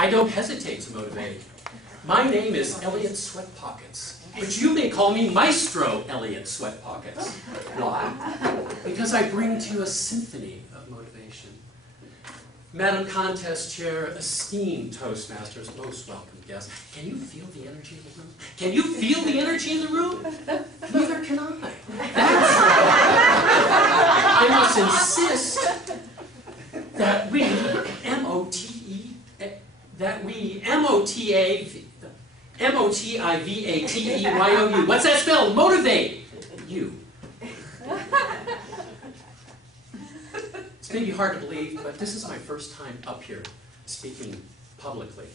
I don't hesitate to motivate. My name is Elliot Sweatpockets, but you may call me Maestro Elliot Sweatpockets. Why? Because I bring to you a symphony of motivation. Madam Contest Chair, esteemed Toastmasters, most welcome guests. Can you feel the energy in the room? Can you feel the energy in the room? Neither can I. That's right. I must insist that we, M-O-T-I-V-A-T-E-Y-O-U. What's that spell? Motivate you. It's maybe hard to believe, but this is my first time up here speaking publicly.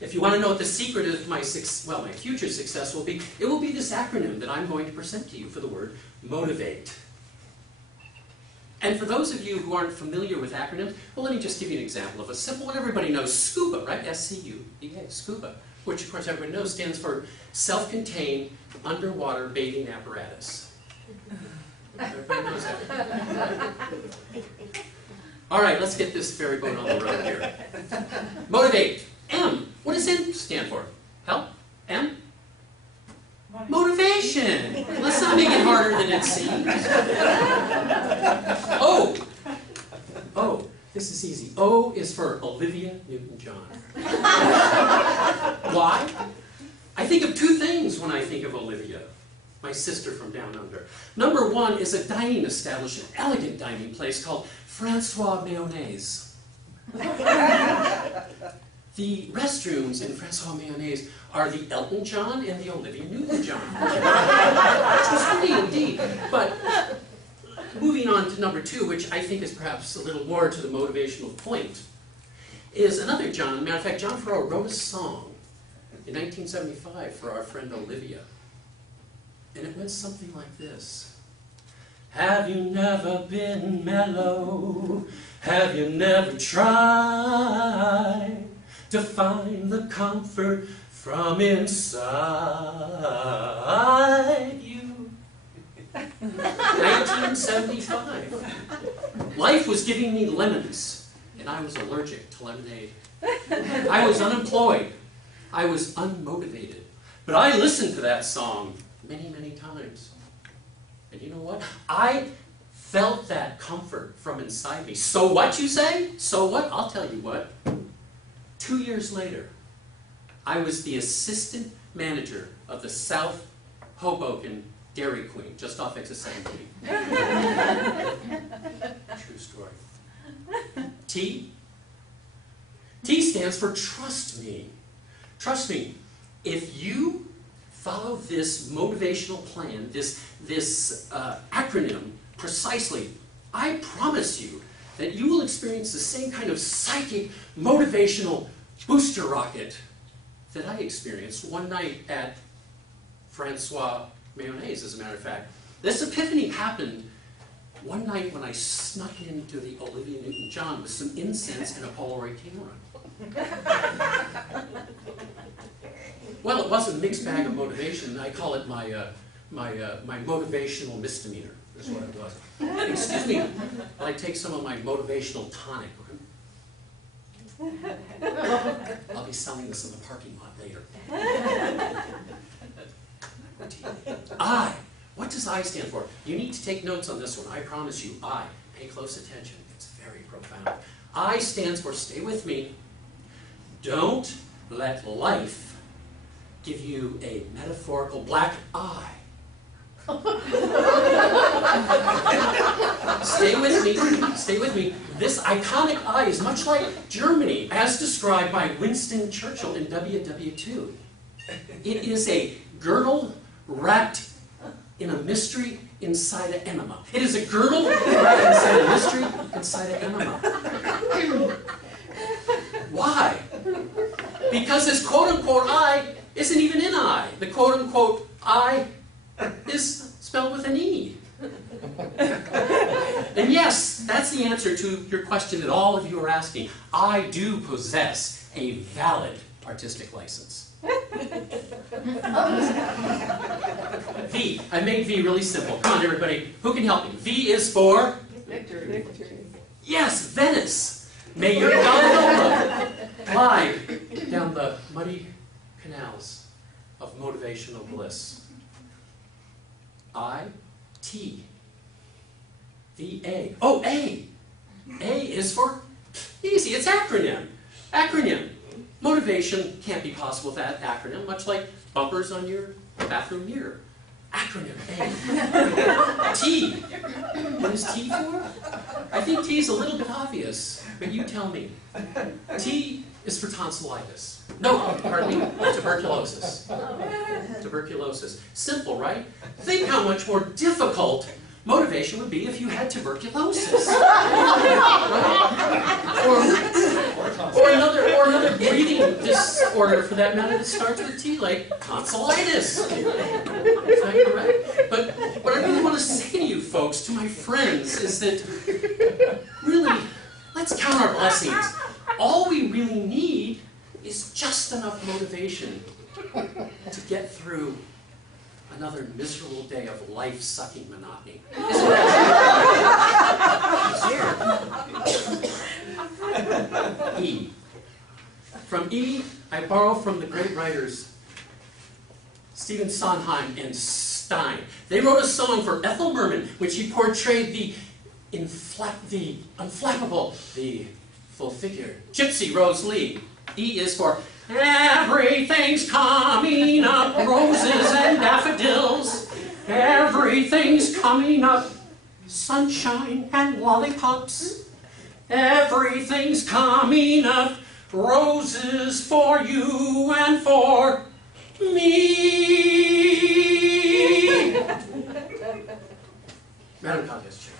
If you want to know what the secret of my future success will be, it will be this acronym that I'm going to present to you for the word motivate. And for those of you who aren't familiar with acronyms, well, let me just give you an example of a simple one. Everybody knows SCUBA, right? S-C-U-B-A, SCUBA, which of course everybody knows stands for Self-Contained Underwater Bathing Apparatus. Everybody knows that. All right, let's get this ferry boat on the road here. Motivate. M. What does M stand for? Help? M? Motivation. Let's not make it harder than it seems. O. O. This is easy. O is for Olivia Newton-John. Why? I think of two things when I think of Olivia, my sister from down under. Number one is a dining establishment, an elegant dining place called Francois Mayonnaise. The restrooms in Francois Mayonnaise are the Elton John and the Olivia Newton-John. Which was funny indeed. But moving on to number two, which I think is perhaps a little more to the motivational point, is another John. Matter of fact, John Farrow wrote a song in 1975 for our friend Olivia. And it went something like this. Have you never been mellow? Have you never tried to find the comfort from inside you? 1975. Life was giving me lemons, and I was allergic to lemonade. I was unemployed. I was unmotivated. But I listened to that song many, many times. And you know what? I felt that comfort from inside me. So what, you say? So what? I'll tell you what. 2 years later, I was the assistant manager of the South Hoboken Dairy Queen, just off exit 17. True story. T? T stands for trust me. Trust me. If you follow this motivational plan, this acronym precisely, I promise you that you will experience the same kind of psychic, motivational booster rocket that I experienced one night at Francois Mayonnaise, as a matter of fact. This epiphany happened one night when I snuck into the Olivia Newton-John with some incense and a Polaroid camera. Well, it was a mixed bag of motivation. I call it my motivational misdemeanor, is what it was. Excuse me, while I take some of my motivational tonic. I'll be selling this in the parking lot later. I. What does I stand for? You need to take notes on this one. I promise you, I. Pay close attention. It's very profound. I stands for, stay with me, don't let life give you a metaphorical black eye. Stay with me, stay with me. This iconic eye is much like Germany, as described by Winston Churchill in WW2. It is a girdle wrapped in a mystery inside an enema. It is a girdle wrapped inside a mystery inside an enema. Why? Because this quote-unquote I isn't even in I. The quote-unquote I is spelled with an E. And yes, that's the answer to your question that all of you are asking. I do possess a valid artistic license. V. I made V really simple. Come on, everybody. Who can help me? V is for? Victory. Yes, Venice. May your gondola glide down the muddy canals of motivational bliss. I-T. The A. Oh, A! A is for easy. It's acronym. Acronym. Motivation can't be possible without acronym, much like bumpers on your bathroom mirror. Acronym A. T. What is T for? I think T is a little bit obvious, but you tell me. T is for tonsillitis. No, pardon me, tuberculosis. Tuberculosis. Simple, right? Think how much more difficult motivation would be if you had tuberculosis. Right? Or another breathing disorder, for that matter, that starts with T, like tonsillitis. Is that correct? But what I really want to say to you folks, to my friends, is that really, let's count our blessings. All we really need is just enough motivation to get through another miserable day of life-sucking monotony. Isn't that E. From E, I borrow from the great writers Stephen Sondheim and Stein. They wrote a song for Ethel Merman, which he portrayed the unflappable, the full-figured Gypsy Rose Lee. E is for everything's coming up, roses and daffodils. Everything's coming up, sunshine and lollipops. Everything's coming up, roses for you and for me. Madam Contest Chair.